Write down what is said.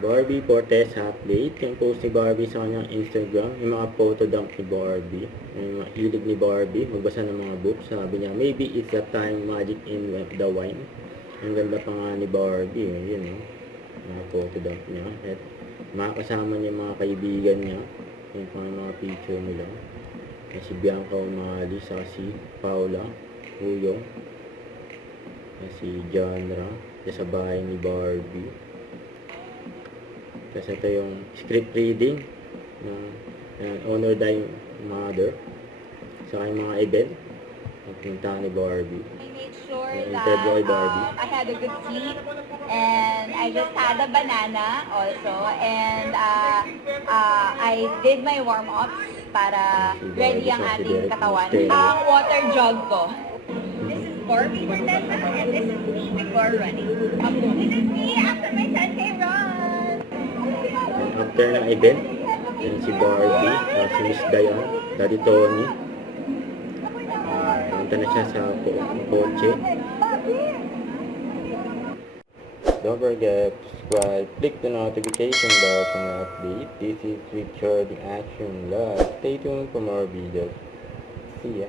Barbie Fortes update. Yung post ni Barbie sa kanyang Instagram. Yung mga photo dump ni Barbie. Yung mga hilig ni Barbie. Magbasa ng mga books. Sabi niya, maybe it's a time magic in the wine. Ang ganda pa nga ni Barbie. Yun, mga photo dump niya. At mga kasama niya, mga kaibigan niya. Yung pang mga picture nila. Si Bianca Umali, saka si Paula Huyong, si Janra, sa bahay ni Barbie. Tapos ito yung script reading ng Honor Thy Mother, saka yung mga event na pinunta ni Barbie. I made sure February Barbie. I had a good sleep, and I just had a banana also, and I did my warm-ups para ready ang ating katawan. Ang water jog ko. This is Barbie Fortesa, and this is me before running. This is me after my 10K run. After ng event, yan si Barbie, si Miss Dayan, Daddy Tony. Punta na siya sa kotse. Don't forget to subscribe, click the notification bell for more updates. This is Richard in Action Live. Stay tuned for more videos. See ya.